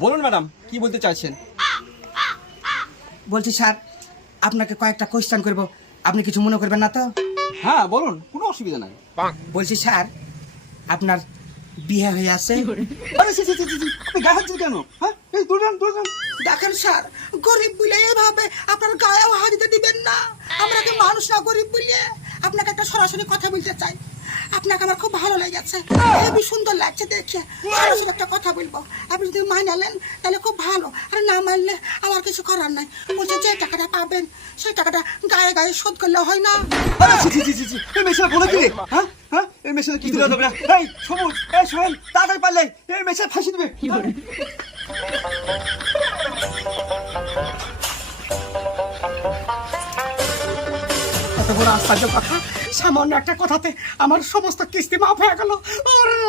বলুন ম্যাডাম, কি বলতে চাইছেন? বলছি স্যার, আপনাকে কয়েকটা কোয়েশ্চেন করব, আপনি কিছু মনে করবেন না তো? হ্যাঁ বলুন, কোনো অসুবিধা নাই। বলছি স্যার, আপনার বিয়ে হয়ে আছে? আরে ছি, ছি, ছি, ছি, ছি, আপনি গায়ে হাত দিলেন কেন? হ্যাঁ, এই দূরে যান। দেখেন স্যার, গরিব বলে এভাবে আপনার গায়েও হাত দিতে দিবেন না। আমরা কি মানুষ না গরিব বলে? আপনাকে একটা সরাসরি কথা বলতে চাই। আপনাকে আমার খুব ভালো লেগেছে, খুবই সুন্দর লাগছে দেখে। সরাসরি একটা কথা বলবো, আপনি যদি মানালেন তাহলে খুব ভালো, আর না মানলে আমার কিছু করার নাই। বলছে যে টাকাটা পাবেন সেই টাকাটা গায়ে গায়ে শোধ করলে হয় না? আরে ছি, ছি, ছি, ছি, ছি, এই মেশিনে বলে কি রে? হ্যাঁ হ্যাঁ, এই মেশিনে কি দিলে হবে না? এই সবুজ, এই সোহেল, তাড়াতাড়ি পারলে এই মেশিনে ফাঁসি দিবে। কত বড় আশ্চর্য কথা! সামান্য একটা কথাতে আমার সমস্ত কিস্তি মাফ হয়ে গেল। ওরে!